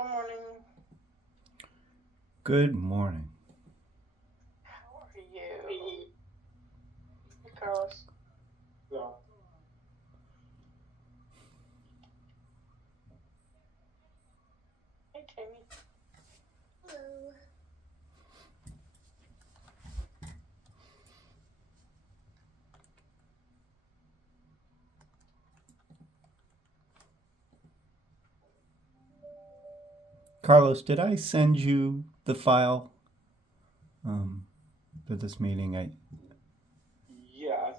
Good morning. Good morning. How are you? Hey, Carlos. Hey, Jamie. Hello. Carlos, did I send you the file for this meeting?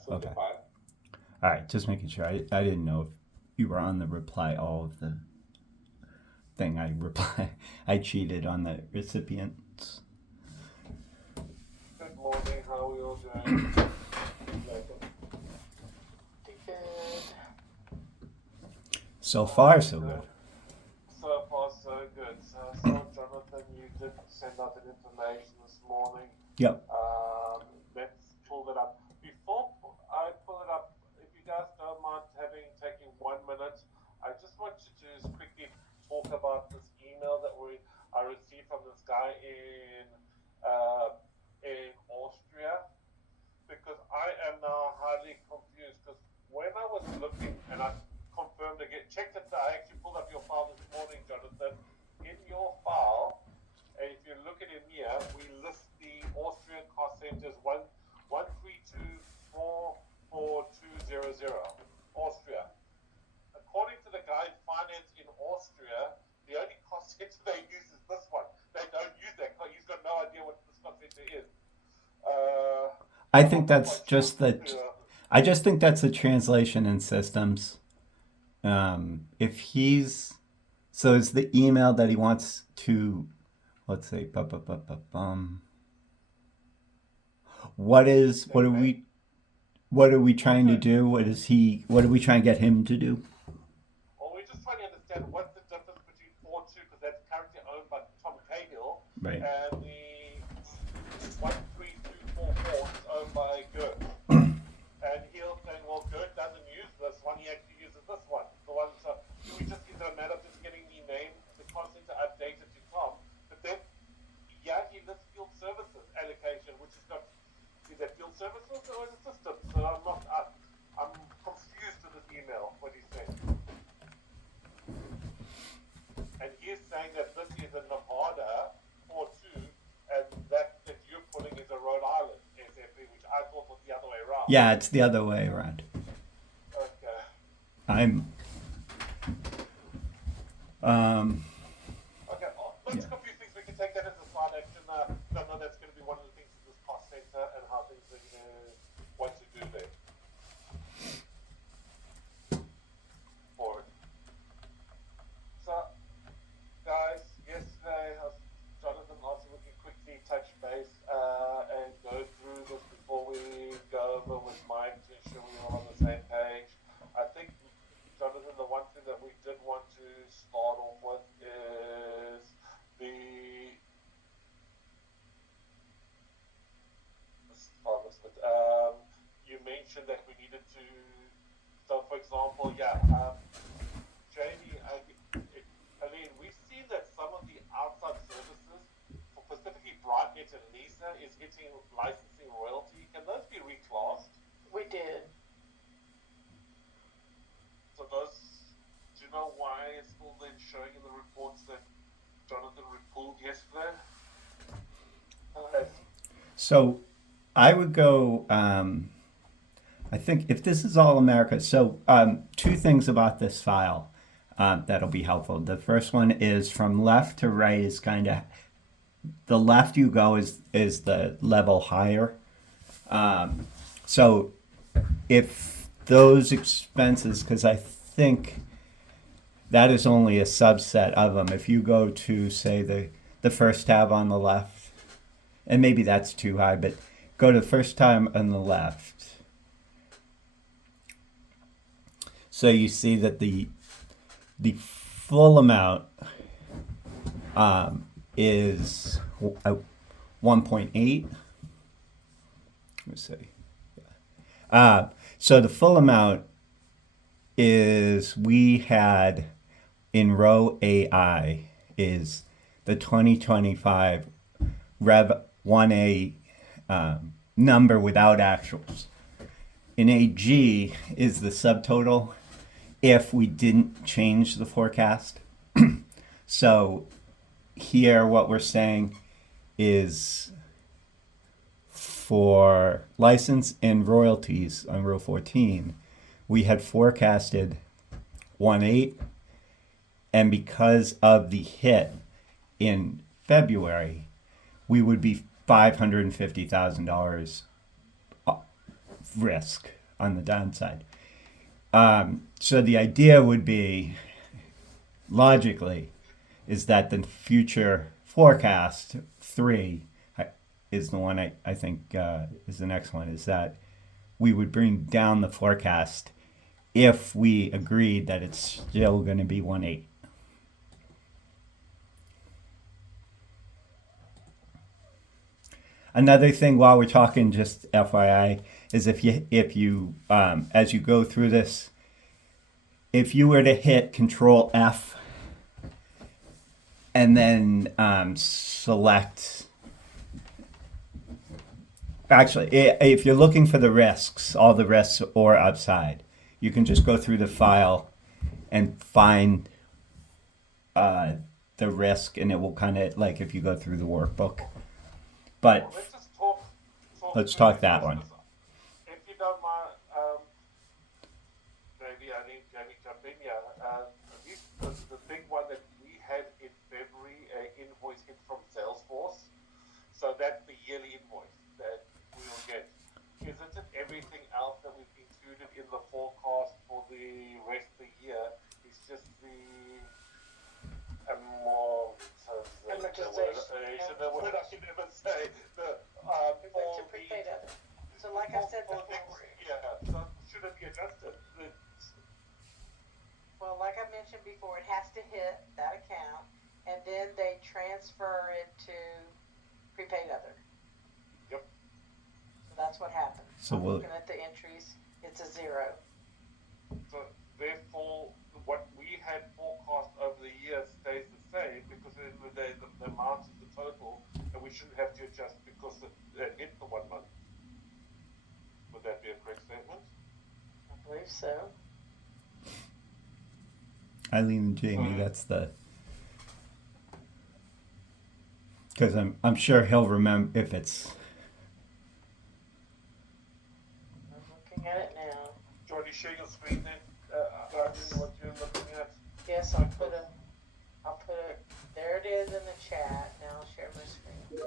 Okay. All right, just making sure. I didn't know if you were on the reply all of the thing. I cheated on the recipients. Good morning, how are you all doing? Pretty good. So far, so good. So far, so good. So, Jonathan, you did send out that information this morning. Yep. Let's pull that up. Before I pull it up, if you guys don't mind taking 1 minute, I just want you to just quickly talk about this email that I received from this guy in Austria, because I am now highly confused. Because when I was looking and I confirmed again, checked it, I actually pulled up your file this morning, Jonathan. In your file, and if you look at it here, we list the Austrian cost centers 132444200 Austria. According to the guy in finance in Austria, the only cost center they use is this one. They don't use that. He's got no idea what this cost center is. I So think I'm not that's quite sure. just that. I just think that's a translation in systems. If he's so, is the email that he wants to, let's say, what is what are we trying to do? What are we trying to get him to do? Well, we're just trying to understand what's the difference between 4.2, because that's currently owned by Tom Cahill, Right. and the 13244 is owned by Gert. And he'll saying, well, Gert doesn't use this one, he actually uses this one. So do we just, is it a matter of just getting the name, the cost center updated to Tom? But then, yeah, he lists field services allocation, which is got, is that field services or is it systems? So I'm confused with this email, what he's saying. And he's saying that this is a Nevada 4.2, and that you're pulling is a Rhode Island SFP, which I thought was the other way around. Yeah, it's the other way around. Okay. I'm. Okay, let's confuse things. We can take that as a side action. I know that's going to be one of the things in this cost center and how things are going to, what to do there. For it. So, guys, yesterday, Jonathan asked if we can quickly touch base and go through this before we go over with Mike to ensure we're all on the same page. I think, Jonathan, the one thing that we did want to start off with is the. You mentioned that we needed to. So, for example, Jamie, Aline, we've seen that some of the outside services, for specifically Brightnet and Lisa, is hitting licensing royalty. Can those be reclassed? We did. So those, do you know why it's still then showing in the reports that Jonathan repulled yesterday? So I would go. I think if this is all America, so two things about this file that'll be helpful. The first one is from left to right is kind of the left you go is the level higher. So if those expenses, because I think that is only a subset of them. If you go to say the first tab on the left, and maybe that's too high, but go to the first tab on the left. So you see that the full amount is 1.8. Let's see. So the full amount is we had in row AI is the 2025 Rev 1A number without actuals. An AG is the subtotal if we didn't change the forecast. So here what we're saying is for license and royalties on row 14, we had forecasted 1.8, and because of the hit in February, we would be $550,000 risk on the downside. So the idea would be, logically, is that the future forecast 3 is the one I think is the next one, is that we would bring down the forecast if we agreed that it's still going to be 1.8. Another thing while we're talking, just FYI, is if you as you go through this, if you were to hit Control F and then select, actually, if you're looking for the risks, all the risks or upside, you can just go through the file and find the risk, and it will kind of, like if you go through the workbook. But Let's just talk. let's talk that one. If you don't mind, maybe I need to jump in here. The big one that we had in February, invoice hit from Salesforce. So that's the yearly invoice that we will get. Isn't it everything else that we've included in the forecast for the rest of the year? It's just the amortization. The word I should never say. We went to prepaid other. So like I said before, so should it be adjusted? well, like I mentioned before, it has to hit that account, and then they transfer it to prepaid other. Yep. So that's what happened. So I'm we'll- looking at the entries, it's a 0. So therefore, what we had forecast over the year stays the same, because at the end of the day, the amount is the total, and we shouldn't have to adjust because it hit the 1 month. Would that be a correct statement? I believe so. Eileen and Jamie, that's the, because I'm sure he'll remember if it's, I'm looking at it now. Do you want to share your screen then? What you're looking at? Yes, I'll put it, there it is in the chat. Now I'll share my screen.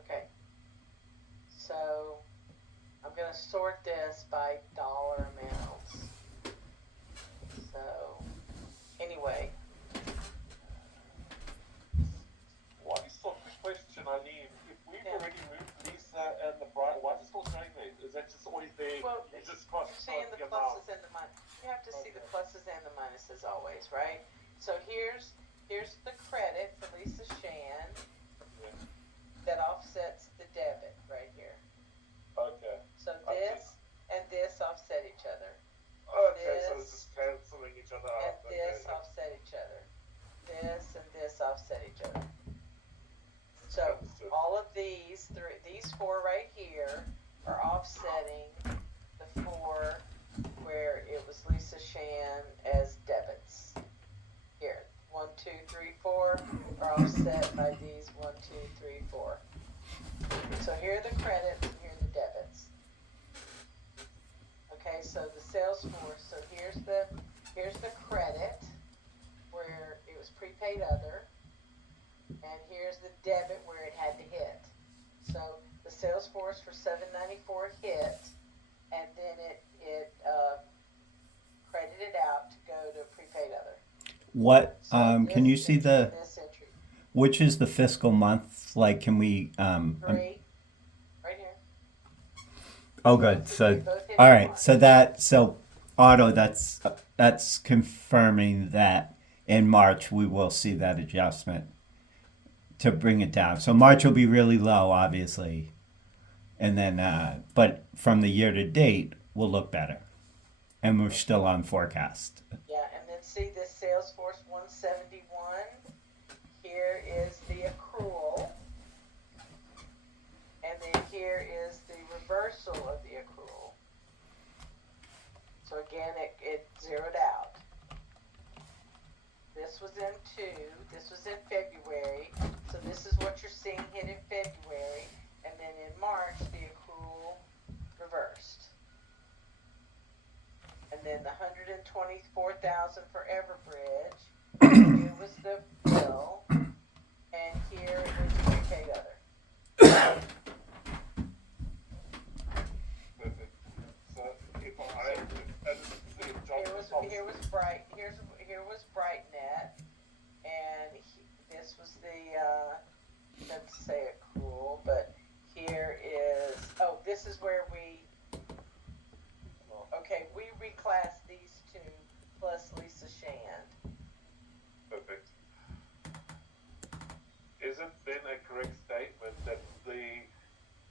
Okay. So I'm gonna sort this by dollar amounts. So anyway, Why is still quick question, Eileen? If we've Yeah. already moved Lisa and the bride, why is it still showing there? Is that just always there? well, You just you're cross seeing the amount. pluses and the minuses. You have to see the Okay. pluses and the minuses always, right? So here's the credit for Lisa Shan Yeah. that offsets the debit right here. Okay. So Okay. this and this offset each other, Okay, so This it's just canceling each other and out. this Okay. offset each other. This and this offset each other. So Understood. all of these four right here are offsetting the 4 where it was Lisa Shan as debits. Here, 1, 2, 3, 4 are offset by these 1, 2, 3, 4. So here are the credits and here are the debits. Okay, so the sales force, so here's the credit where it was prepaid other, and here's the debit where it had to hit. So the sales force for 794 hit, and then it credited out to go to prepaid other. what, So can you this see entry, the, this entry, which is the fiscal month? Like, can we, 3, right here. oh, good. So, They both hit all in right. March. So Otto, that's confirming that in March we will see that adjustment to bring it down. So March will be really low, obviously. and then but from the year to date, we'll look better, and we're still on forecast. Yeah, and then see this Salesforce 171. Here is the accrual, and then here is the reversal of the accrual. So again, it zeroed out. This was in 2, this was in February, so this is what you're seeing hit in February, and then in March, the accrual reversed. And then the 124,000 for Everbridge, here was the bill, and here is prepaid other. Perfect. So if I, and Here was BrightNet, and this was the, not to say accrual, but here is, oh, this is where we reclassed these two plus Lisa Shand. perfect. Is it then a correct statement that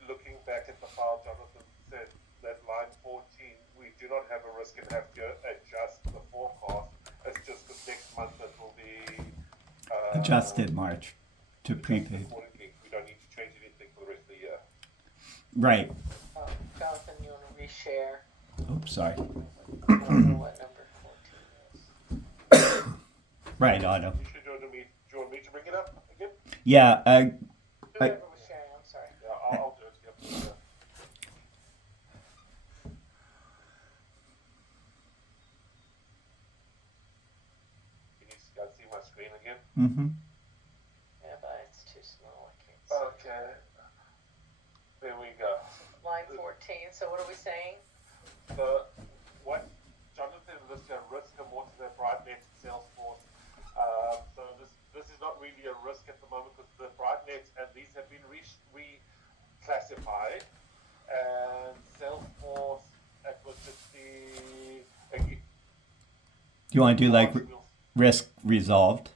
looking back at the file, Jonathan said that line 14, we do not have a risk and have to adjust the forecast. It's just the next month that will be Adjusted March to adjusted prepaid. accordingly. We don't need to change anything for the rest of the year. Right. Oh, Jonathan, you want to reshare? Oops, sorry. I don't know what number 14 is. Right, Otto. You should do you want me to bring it up again? Yeah. Whoever was sharing, I'm sorry. Yeah, I'll do it. Yep. Can you guys see my screen again? Mm-hmm. Yeah, but it's too small. I can't see. Okay. There we go. Line 14. So what are we saying? So what Jonathan lists here, risk and what is that BrightNet Salesforce. So this is not really a risk at the moment because the BrightNet and these have been reclassified, and Salesforce it was just Do you want to do like risk resolved?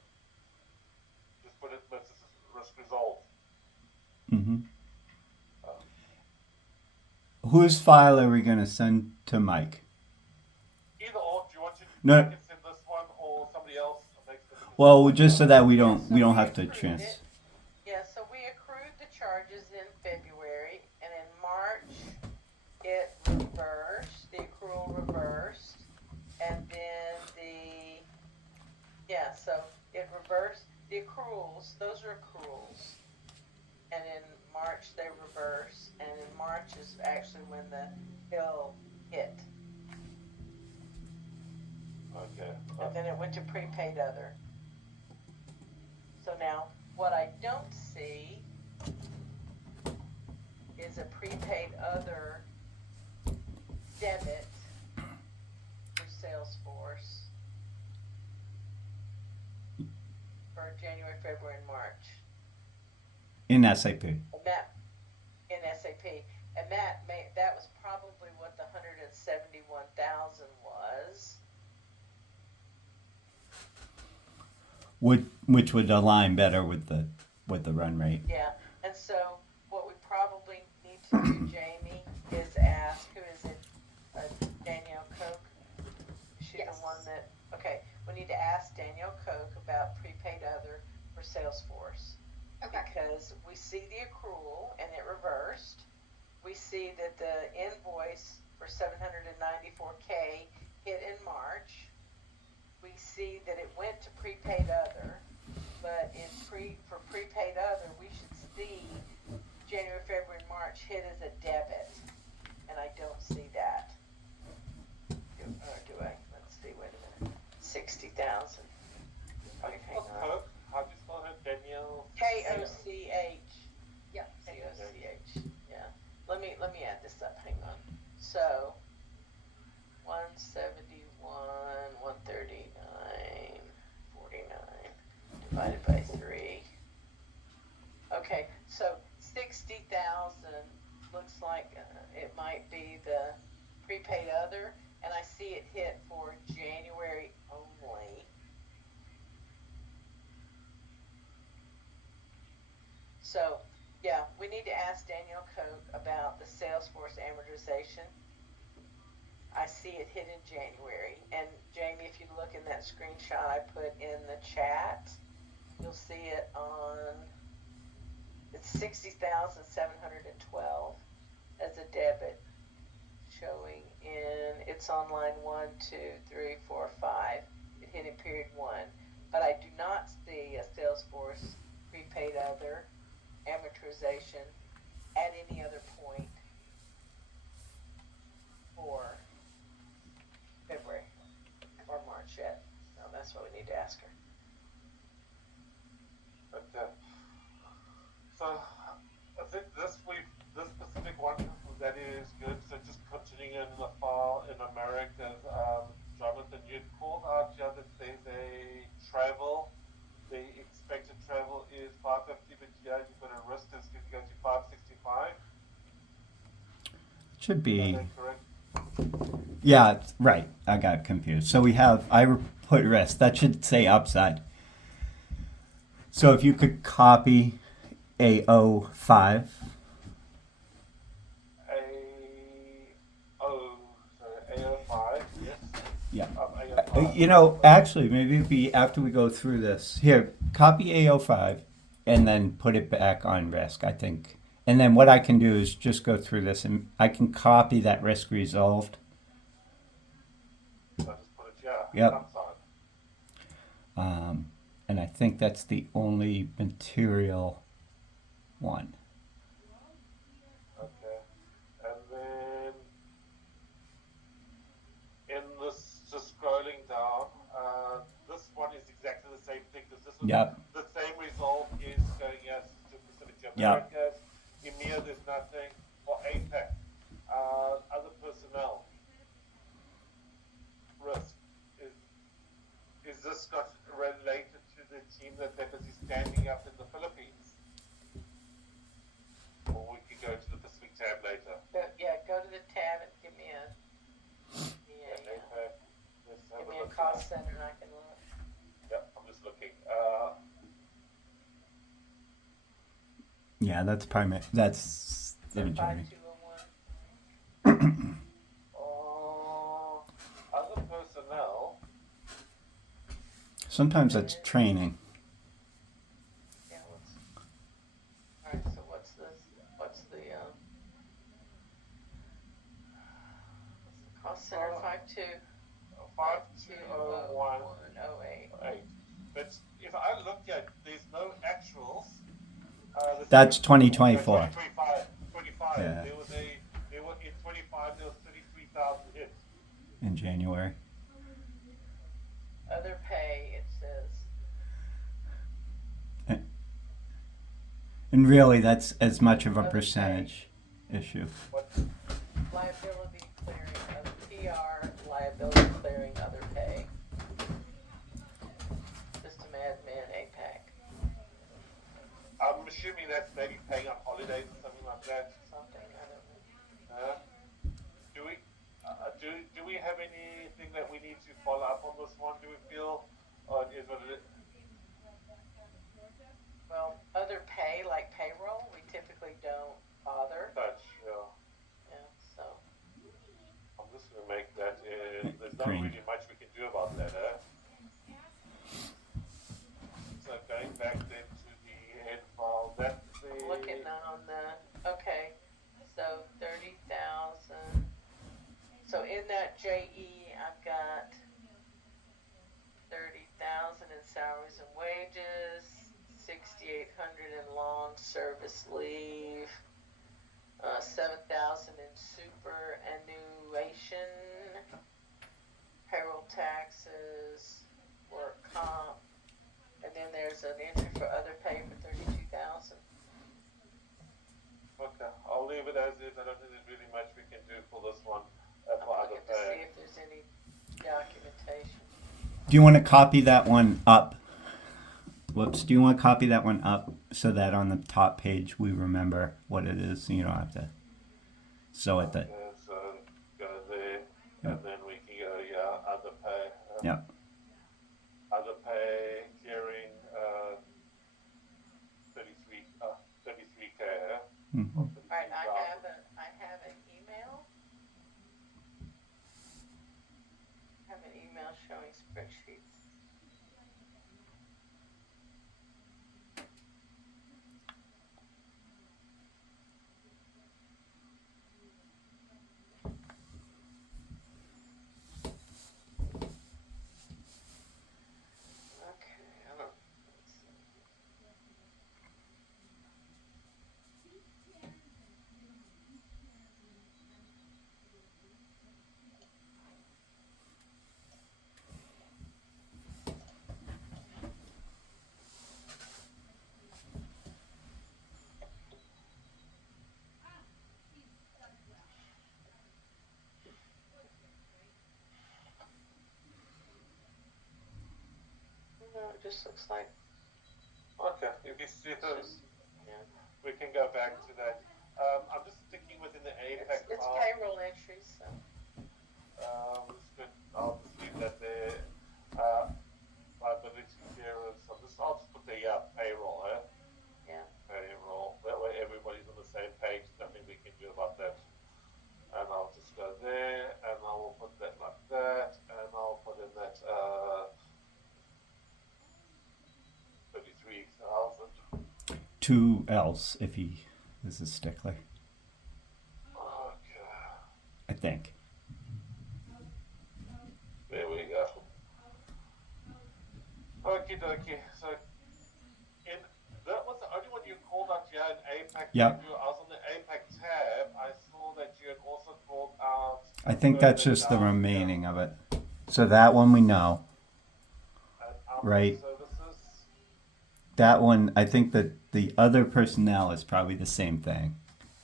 just put it as risk resolved. Mm-hmm. Whose file are we going to send to Mike? Either or, do you want to No. I can send this one or somebody else makes the Well, just so that we So don't we have to accrued trans. it. Yeah, so we accrued the charges in February, and in March it reversed, the accrual reversed, and then so it reversed the accruals, those are accruals, and in March they reverse, and in March is actually when the bill hit, Okay. and then it went to prepaid other. So now, what I don't see is a prepaid other debit for Salesforce for January, February, and March. In SAP. And that in SAP, and that was probably what the 171,000 was. Which would align better with the run rate. Yeah, and so what we probably need to do, Jamie, is ask, who is it, Danielle Koch? Is she Yes. the one that, okay, we need to ask Danielle Koch about prepaid other for Salesforce. Okay. Because we see the accrual and it reversed. We see that the invoice for 794K hit in March. We see that it went to prepaid other, but for prepaid other, we should see January, February, and March hit as a debit, and I don't see that. Do I? Let's see. Wait a minute. 60,000. How do you spell Coke? How do you spell her? Danielle? Koch. Yeah. Koch. Yeah. Let me add this up. Hang on. So 171, 139, 49 divided by 3. Okay, so 60,000 looks like it might be the prepaid other, and I see it hit for January only. So Yeah, we need to ask Daniel Coke about the Salesforce amortization. I see it hit in January. And Jamie, if you look in that screenshot I put in the chat, you'll see it on, it's 60,712 as a debit showing in, it's on line 1, 2, 3, 4, 5. It hit in period 1. But I do not see a Salesforce prepaid other amortization at any other point for February or March yet. So that's what we need to ask her. Okay. So I think this specific one that is good. So just continuing in the file in Americas, Jonathan, you called out here that there's a travel. The expected travel is 550, but yeah, you've got a risk that's going to go to 565. Should Is be. that correct? Yeah, right. I got confused. So we have, put risk. That should say upside. So if you could copy AO5. AO5, yes. Yeah. AO5. You know, actually, maybe it'd be after we go through this. Here, copy AO5 and then put it back on risk, I think. And then what I can do is just go through this and I can copy that risk resolved. So just put it here. Yep. Upside. And I think that's the only material one. Okay. And then in this, just scrolling down, this one is exactly the same thing because this is Yep. the same result is going as to Pacific Yep. Americas. EMEA, there's nothing. For APAC, other personnel risk is this got related to the team that they're busy standing up in the Philippines? Or we could go to the Pacific tab later. Go to the tab and give me a APAC. Let's have give me a a look cost here. center and I can look. Yep, I'm just looking. Yeah, that's primary. That's imagery. 5201. Other personnel. Sometimes that's training. Yeah, alright, so what's the cost center? 5201. 520108. But if I look at, there's no actuals. That's 2024. 25. Yeah. There were in 25. There was 33,000 hits. In January. Other pay, it says. And really, that's as much of a percentage issue. What? Liability clearing of PR, liability clearing other pay. System admin, APAC. I'm assuming that's maybe paying up holidays or something like that. Something, I don't know. Do we have anything that we need to follow up on this one? Do we feel, or is what it? Well, other pay, like payroll, we typically don't bother. Touch, yeah. Yeah, so. I'm just gonna make that. There's not Green. really much we can do about that, eh? So going back then to the head file, that's the. Looking on the, okay, so 30,000. So in that JE, I've got 30,000 in salaries and wages, 6,800 in long service leave, 7,000 in superannuation, payroll taxes, work comp, and then there's an entry for other pay for 32,000. Okay, I'll leave it as is. I don't think there's really much we can do for this one. I'm For other looking to see pay. if there's any documentation. Do you want to copy that one up? Whoops. Do you want to copy that one up so that on the top page we remember what it is? So you don't have to. So at the. So go there, Yep. and then we can go, other pay. Yeah. Other pay, clearing, 33K. Mhm. Alright, I have an email. I have an email showing spreadsheets. Okay, I don't, let's see. No, it just looks like, Okay, if you see those, yeah, we can go back to that. I'm just sticking within the APEC it's file. payroll entries, so. I'll just leave that there. Liability clearance. I'll just put the payroll, Yeah. payroll. That way everybody's on the same page. Nothing we can do about that. And I'll just go there, and I will put that like that, and I'll put in that 33,000. Two else if he is a stickler, Okay, I think. there we go. Okie dokie. So, that was the only one you called out here in APAC. Yep. I was on the APAC tab. I saw that you had also called out. I think that's further just the down here, remaining of it. So that one we know. outbound Right. services. That one, I think that the other personnel is probably the same thing.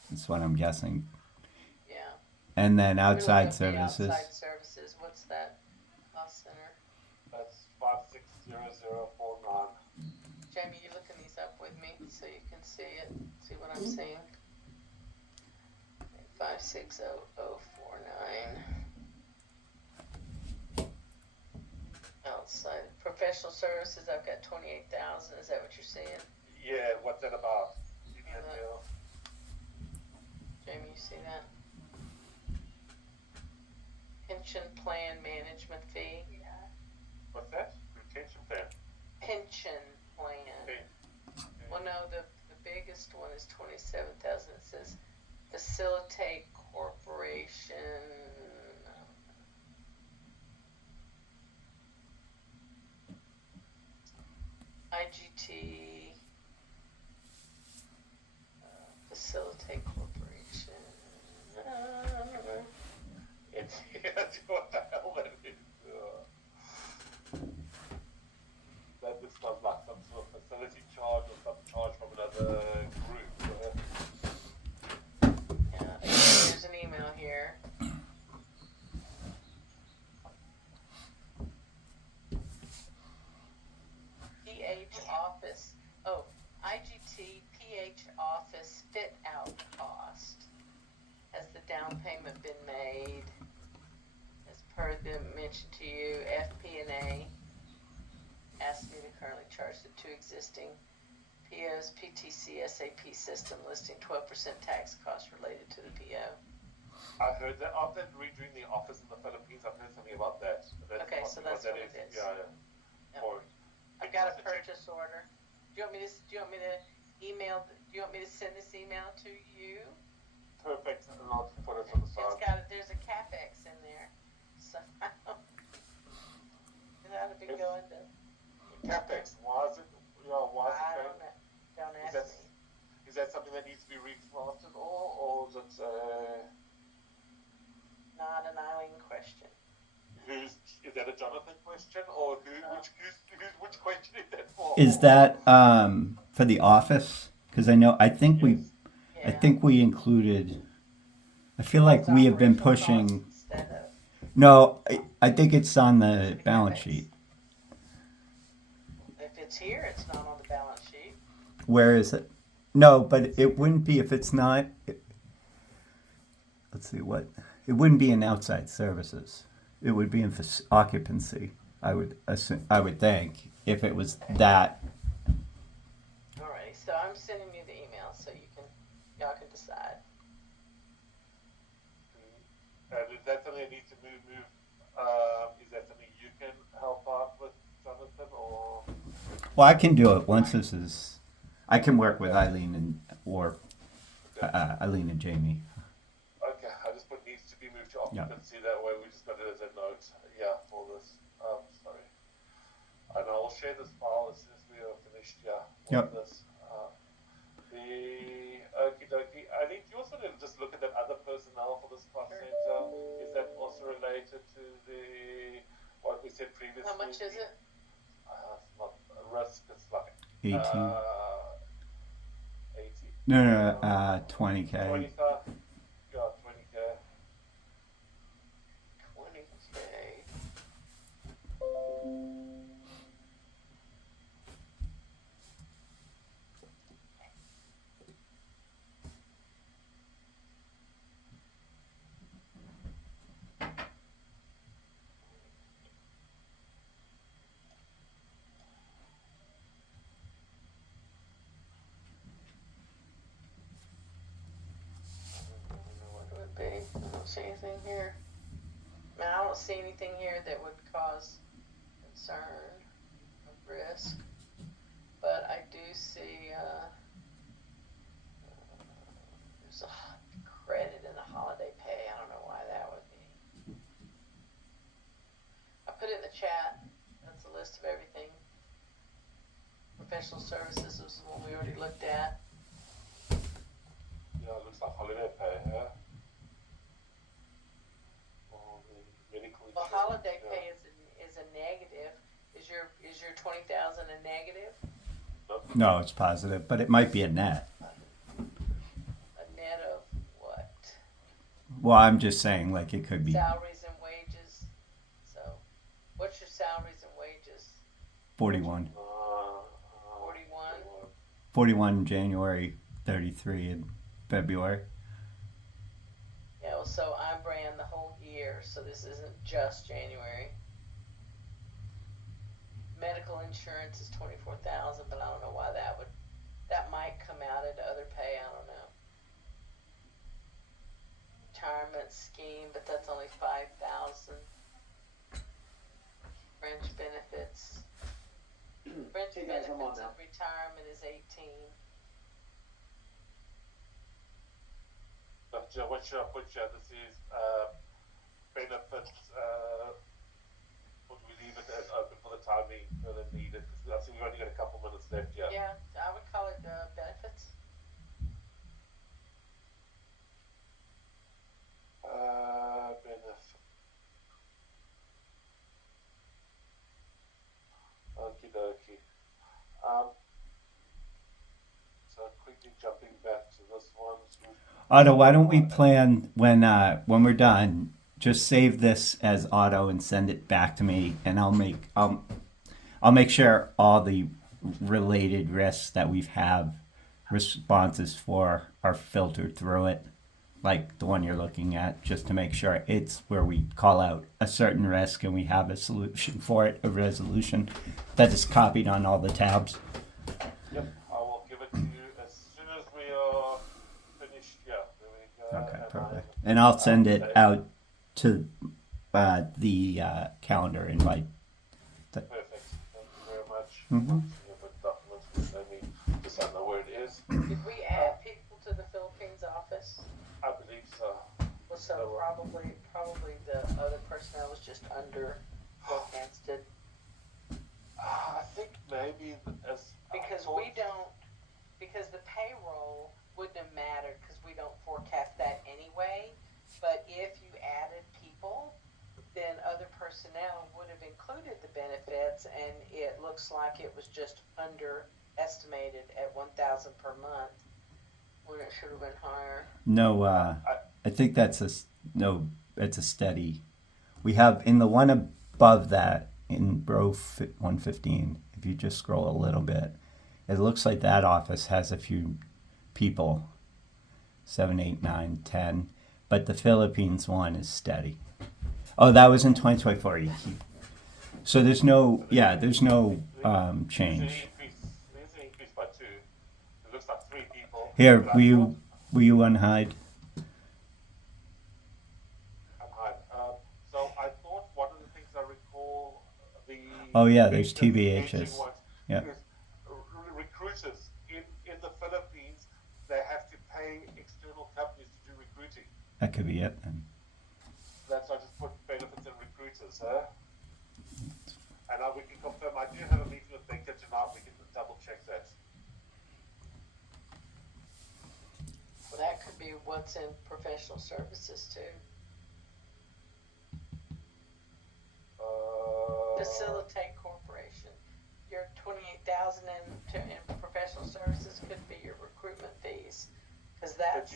That's what I'm guessing. Yeah. And then Let me look outside up the services. Outside services, what's that cost center? That's 560049. Jamie, you looking these up with me so you can see it, see what I'm seeing? 560049. Outside professional services, I've got 28,000. Is that what you're seeing? Yeah, what's that about? See that Yeah. deal? Jamie, you see that? Pension plan management fee. What's that? Retention plan. Pension plan. Okay. Well, no, the biggest one is 27,000. It says facilitate corporation. IGT. Facilitate corporation. It's what the hell that is. That this sounds like some sort of facility charge or some charge from another group. Yeah, there's an email here. PH office. Oh, IGT PH office fit out cost. Has the down payment been made? As per the mentioned to you, FP&A asked me to currently charge the two existing POs PTC SAP system listing 12% tax cost related to the PO. I heard that after redoing the office in the Philippines, I've heard something about that. Okay, so that's what it is. Yeah. Yep. Or I've got a purchase order. Do you want me to email? Do you want me to send this email to you? perfect, and I'll just put it on the side. There's a capex in there, so I don't. It ought to be going to. CapEx. Why is it? Why is I it don't know. Don't Is ask that- me. Is that something that needs to be reclasted, or is it? Not an Eileen question. Is that a Jonathan question, or which question is that for? Is that for the office? Because I think we, Yes. Yeah. I think we included. I feel like It's we have been operational pushing. costs instead of No, I think it's on the balance CapEx. sheet. If it's here, it's not on the balance sheet. Where is it? No, but it wouldn't be if it's not. Let's see what. It wouldn't be in outside services. It would be in occupancy. I would assume. I would think if it was that. Alrighty, so I'm sending you the email so you can Y'all can decide. And is that something that needs to move? Is that something you can help out with, Jonathan, or? Well, I can do it once this is. I can work with Eileen Eileen and Jamie. Okay, I just put needs to be moved to Yeah. occupancy. That way, we just got it as a note. Yeah, for this. Sorry. And I will share this file as soon as we are finished. Yeah, with Yep. this. The okie dokie. I think you also didn't just look at that other personnel for this cost center. Is that also related to the what we said previously? How much is it? It's not a risk. It's like 18. 80. No, 20K. 20K. Yeah, 20K. 20K. What would it be? I don't see anything here. I mean, I don't see anything here that would cause concern or risk. But I do see there's a credit in the holiday pay. I don't know why that would be. I put it in the chat. That's a list of everything. Professional services was the one we already looked at. Yeah, it looks like holiday pay, yeah. Or the medical Well, insurance, holiday yeah. pay is a negative. Is your 20,000 a negative? No, it's positive, but it might be a net. A net of what? Well, I'm just saying, like, it could be Salaries and wages. So, what's your salaries and wages? 41. 41. 41 January, 33 in February. Yeah. Well, so I ran the whole year, so this isn't just January. Medical insurance is 24,000, but I don't know why that would. That might come out into other pay. I don't know. Retirement scheme, but that's only 5,000. Fringe benefits. Fringe Hey guys, I'm on benefits now. of retirement is 18. But what should I put here? This is benefits. Would we leave it as open for the time being further needed? Because I think we've only got a couple minutes left here. Yeah, I would call it benefits. Benefit. Okie dokie. So quickly jumping back to this one. Otto, why don't we plan when we're done? Just save this as Otto and send it back to me, and I'll make sure all the related risks that we've responses for are filtered through it, like the one you're looking at, just to make sure it's where we call out a certain risk and we have a solution for it, a resolution that is copied on all the tabs. Yep, I will give it to you as soon as we are finished. Yeah, there we go. Okay, And perfect. I'm- And I'll send it out to the calendar invite. Perfect. Thank you very much. Mhm. Yeah, but documents, let me just I know where it is. Did we add people to the Philippines office? I believe so. Well, so probably the other personnel was just under what Vance did. I think maybe because the payroll wouldn't have mattered because we don't forecast that anyway. But if you added people, then other personnel would have included the benefits, and it looks like it was just underestimated at 1,000 per month when it should have been higher. No, I think that's it's a steady. We have in the one above that in row 115. If you just scroll a little bit, it looks like that office has a few people, 7, 8, 9, 10, but the Philippines one is steady. Oh, that was in 2024. So there's no change. There's an increase by 2. It looks like 3 people. Here, Were you on Hyde? I'm high. So I thought one of the things I recall the Oh, yeah, there's investigating TBHs. ones Yeah. is recruiters in the Philippines. They have to pay external companies to do recruiting. That could be it then. That's why I just put benefits and recruiters, huh? And we can confirm. I do have a meeting with Venkat tonight. We can double check that. Well, that could be what's in professional services too. Facilitate corporation. Your 28,000 in professional services could be your recruitment fees, because that's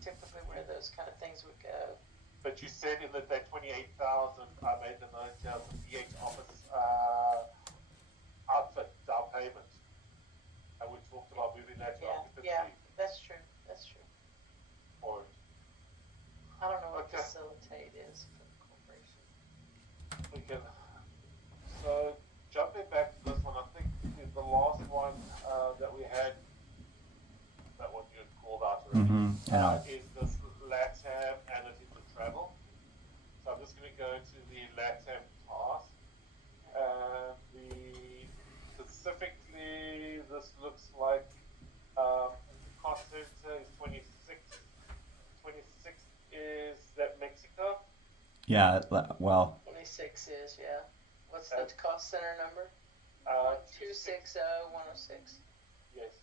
typically where those kind of things would go. But you said in that 28,000, I made the note here, the PH office outfit down payment, and we talked about moving that to Yeah, occupancy. yeah, that's true. That's true. For it. I don't know what Okay. facilitate is for the corporation. We can. So jumping back to this one, I think the last one that we had, that one you had called out already, Yeah. is this LATAM and it is the travel. So I'm just going to go to the LATAM task. Specifically, this looks like cost center is 26. 26 is that Mexico. Yeah. Well. 26 is, yeah. What's the cost center number? 260-106. Yes.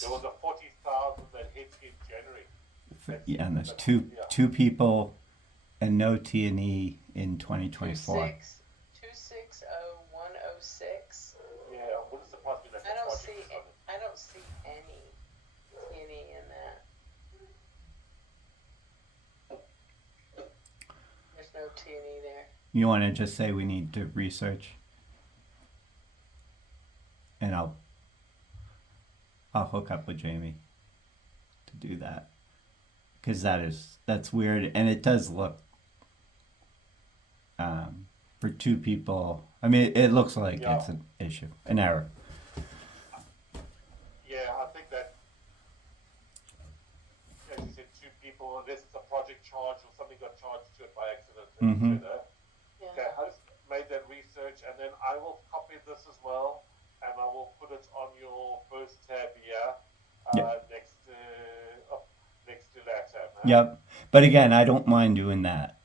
There was a 40,000 that hit in January. Yeah, and there's two people and no T&E in 2024. 260-106. Yeah, what is the possibility that I don't see any in that. There's no T&E there. You want to just say we need to research, and I'll hook up with Jamie to do that, because that's weird, and it does look for two people. I mean, it looks like it's an issue, an error. Yeah, I think that, as you said, two people, unless it's a project charge or something got charged to it by accident. Yeah. Okay, I just made that research, and then I will copy this as well, and I will put it on your first tab here, next to LATAM. Yep. But again, I don't mind doing that.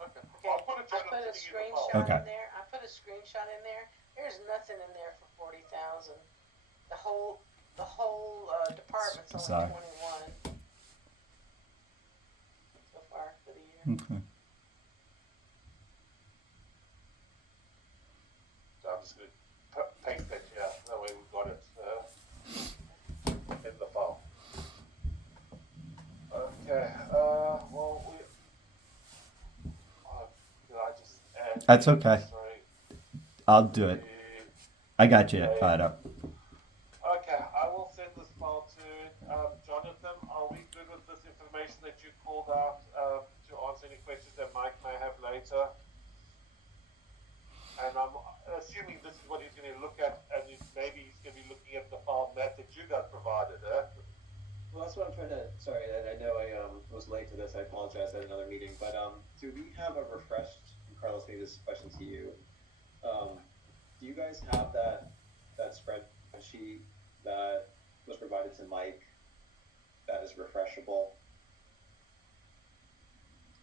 Okay. Okay. I'll put a I put a screenshot Okay. in there. I put a screenshot in there. There's nothing in there for 40,000. The whole department's only Sorry. 21 so far for the year. Okay. So I'm just going to paste that here. That way we've got it in the file. Okay. Well, did I just add? That's okay. Sorry. I'll do it. I got you fired up. Okay, I will send this file to Jonathan. Are we good with this information that you called out to answer any questions that Mike may have later? And I'm assuming this is what he's going to look at, and maybe he's going to be looking at the file map that you guys provided, Well, that's what I'm trying to. Sorry, I know I was late to this. I apologize. I had another meeting, but do we have a refreshed? Carlos, maybe this question to you. Do you guys have that spreadsheet that was provided to Mike that is refreshable?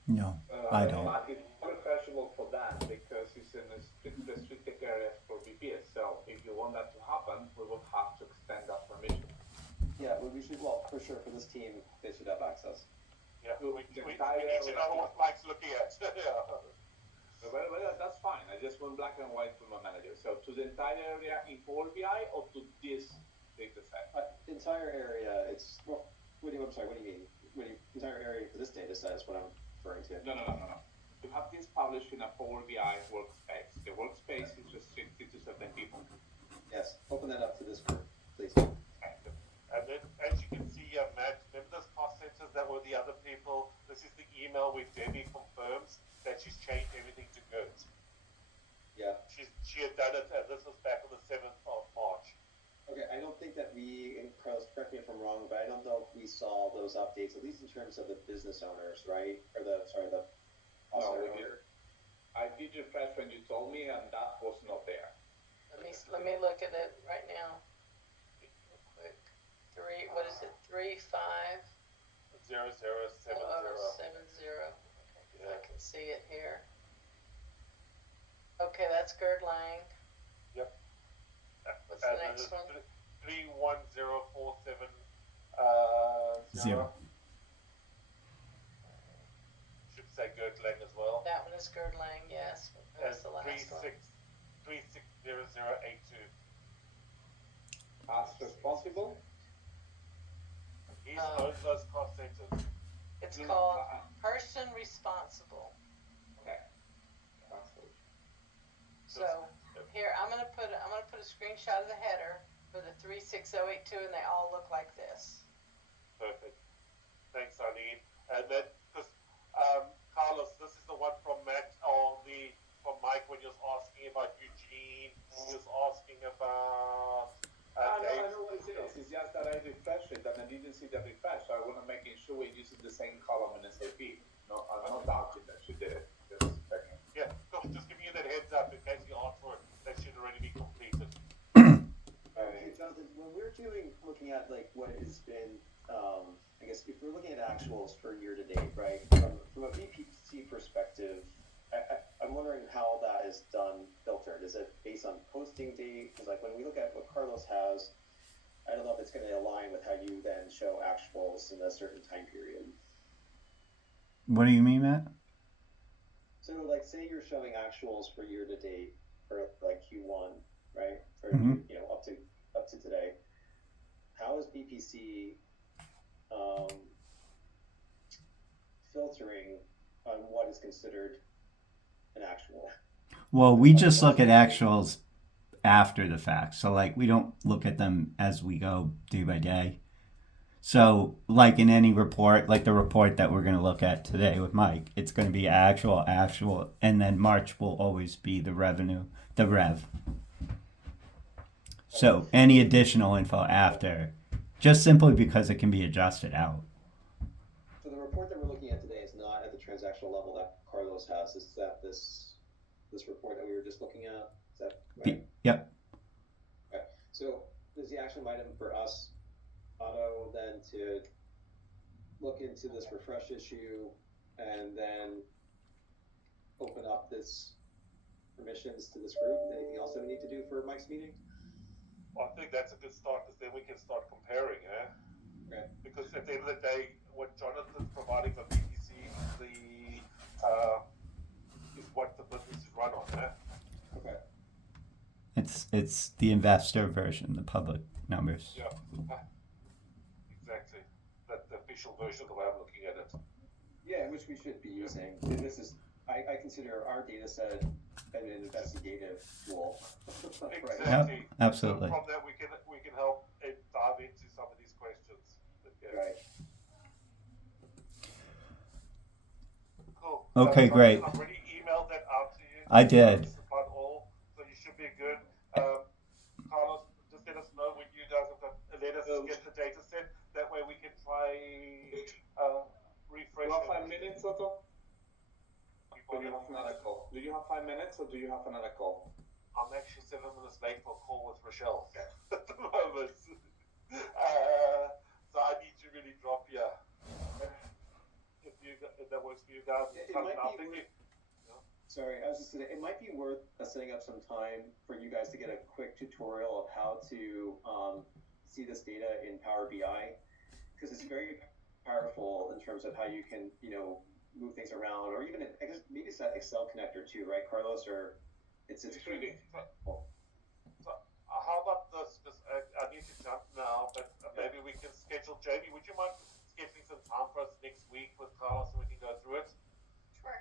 No, I don't. It's refreshable for that because it's in a restricted area for BPS. So if you want that to happen, we will have to extend that permission. Yeah, we should. Well, for sure, for this team, they should have access. Yeah, we need to know what Mike's looking at. Well, that's fine. I just want black and white from my manager. So to the entire area in Power BI or to this data set? Entire area. It's well. I'm sorry. What do you mean? Entire area for this data set is what I'm referring to. No. You have this published in a Power BI workspace. The workspace is restricted to certain people. Yes. Open that up to this group, please. And then, as you can see, Matt, remember those cost centers that were the other people? This is the email where Debbie confirms that she's changed everything to good. Yeah. She's she had done it, and this was back on the 7th of March. Okay, I don't think that we, and Carlos, correct me if I'm wrong, but I don't know if we saw those updates, at least in terms of the business owners, right? Or the No, offset we did. owner. I did refresh when you told me, and that was not there. Let me look at it right now. Real quick. What is it? 35 0070. 0070. Okay, 'cause I Yeah. can see it here. Okay, that's Gerd Lang. Yep. What's the next one? 310470. Zero. Should say Gertlang as well. That one is Gerd Lang, yes. What was the last one? 360082. As responsible? He Oh. owns those cost centers. It's No, called Person Responsible. Okay. So here I'm gonna put a screenshot of the header for the 36082, and they all look like this. Perfect. Thanks, Arlene. And then, because Carlos, this is the one from Matt, or from Mike when he was asking about Eugene. He was asking about. I Dave. know what it is. It's just that I refreshed it and I didn't see the refresh, so I want to make sure we're using the same column in SAP. No, I'm not doubting that she did it. Just checking. Yeah, cool. Just giving you that heads up in case you ask for it. That should already be completed. Okay, Jonathan, when we're looking at like what has been, I guess if we're looking at actuals for year to date, right? From a VPC perspective, I'm wondering how that is done, filtered. Is it based on posting date? Because like when we look at what Carlos has, I don't know if it's going to align with how you then show actuals in a certain time period. What do you mean, Matt? So like say you're showing actuals for year to date for like Q1, right? Or Mhm. you know, up to today. How is BPC filtering on what is considered an actual? Well, we just look at actuals after the fact. So, like, we don't look at them as we go day by day. So, like in any report, like the report that we're going to look at today with Mike, it's going to be actual, and then March will always be the revenue, the rev. So, any additional info after, just simply because it can be adjusted out. So the report that we're looking at today is not at the transactional level that Carlos has. Is that this report that we were just looking at? Is that right? Yep. Okay. So is the action item for us, Otto, then to look into this refresh issue and then open up this permissions to this group? Anything else that we need to do for Mike's meeting? Well, I think that's a good start because then we can start comparing, eh? Okay. Because at the end of the day, what Jonathan's providing for BPC is what the business is run on, eh? Okay. It's the investor version, the public numbers. Yeah, exactly. That's the official version of the way I'm looking at it. Yeah, which we should be using. And this is, I consider our data set an investigative tool. Right. Exactly. Yep, absolutely. So from that, we can help and dive into some of these questions. Yeah. Right. Cool. Okay, great. I've already emailed that out to you. I did. This is about all, so you should be good. Carlos, just let us know when you guys have got. Let us get the data set. That way we can try refresh. Do you have it. 5 minutes, Otto? Do you have another call? Do you have 5 minutes or do you have another call? I'm actually 7 minutes late for a call with Rochelle at the moment. So I need to really drop here. If that works for you guys. It might I'm be thinking, Sorry, I was just gonna, it might be worth setting up some time for you guys to get a quick tutorial of how to see this data in Power BI, because it's very powerful in terms of how you can, move things around, or even, I guess, maybe it's that Excel connector too, right, Carlos, or it's really. So, how about this? Because I need to jump now, but maybe we can schedule. Jamie, would you mind scheduling some time for us next week with Carlos so we can go through it? Sure.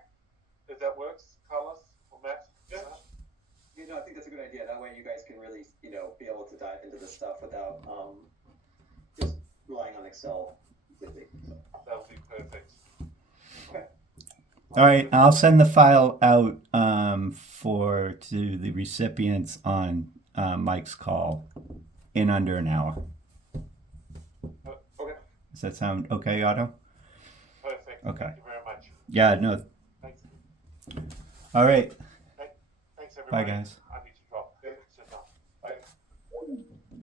If that works, Carlos or Matt? Yeah. I think that's a good idea. That way you guys can really, be able to dive into this stuff without just relying on Excel completely. That would be perfect. Okay. All right, I'll send the file out to the recipients on Mike's call in under an hour. Okay, Does that sound okay, Otto? perfect. Okay. Thank you very much. Yeah, no. Thanks. All right. Thanks, Bye, everybody. guys.